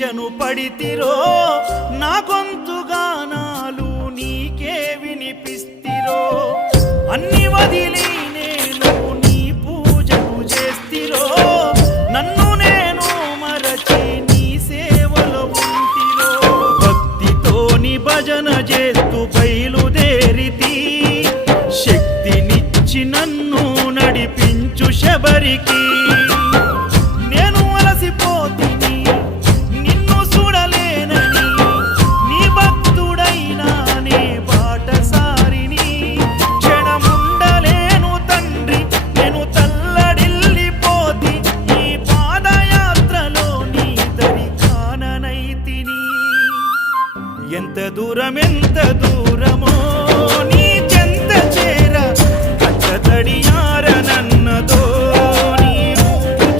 దీక్షను పడితిరో నా గొంతు గానాలు నీకే వినిపిస్తిరో అన్ని వదిలి నేను నీ పూజకు చేస్తిరో నన్ను నేను మరచి నీ సేవలో ఉంటిరో భక్తితోని భజన చేస్తూ బయలుదేరితి శక్తినిచ్చి నన్ను నడిపించు శబరికి నేను అలసిపోతిని నిన్ను చూడలేనని నీ భక్తుడైనా నే బాటసారిని క్షణముండలేను తండ్రి నేను తల్లడిల్లిపోతి ఈ పాదయాత్రలో నీ దరి కాననైతిని ఎంత దూరం